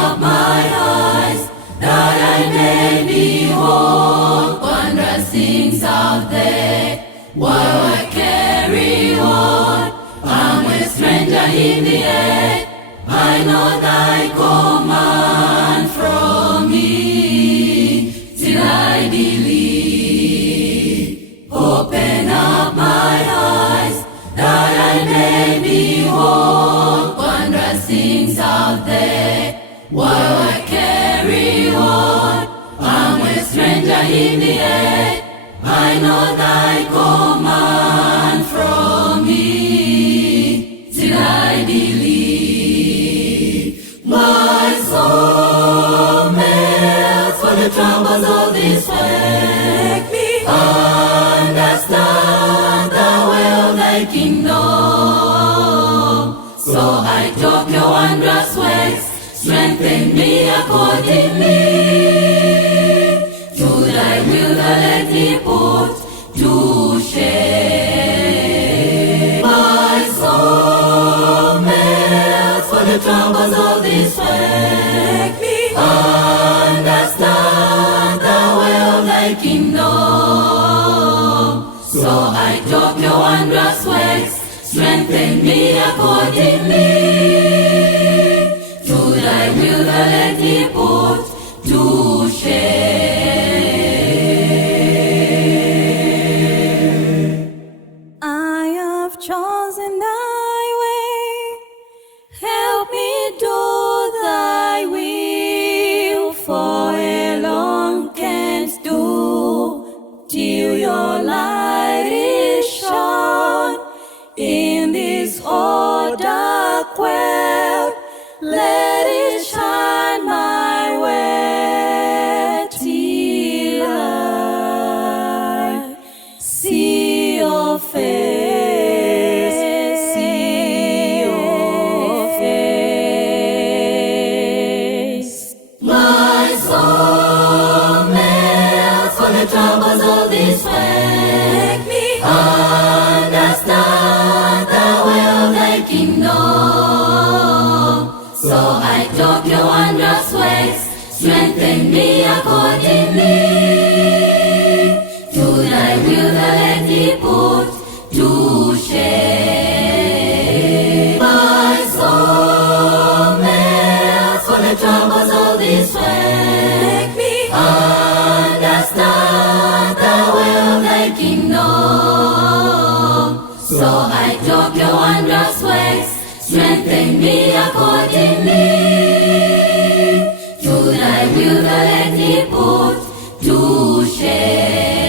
up my eyes, that I may behold wondrous things out there. While I carry on, I'm a stranger in the earth. I know thy command from me, till I believe. Open up my eyes, that I may behold wondrous things out there. While I carry on, I'm a stranger in the earth. I know thy command from me, till I believe. My soul melts for the troubles of this world. Understand the way of thy kingdom. So I talk your wondrous ways, strengthen me accordingly. To thy will thou let me put to shame. My soul melts for the troubles of this world. Understand the way of thy kingdom. So I talk your wondrous ways, strengthen me accordingly. To thy will thou let me put to shame. I have chosen thy way, help me do thy will, for a long canst do, till your light is shone in this whole dark world. Let it shine my way till I see your face, see your face. My soul melts for the troubles of this world. Understand the way of thy kingdom. So I talk your wondrous ways, strengthen me accordingly. To thy will thou let me put to shame. My soul melts for the troubles of this world. Understand the way of thy kingdom. So I talk your wondrous ways, strengthen me accordingly. To thy will thou let me put to shame.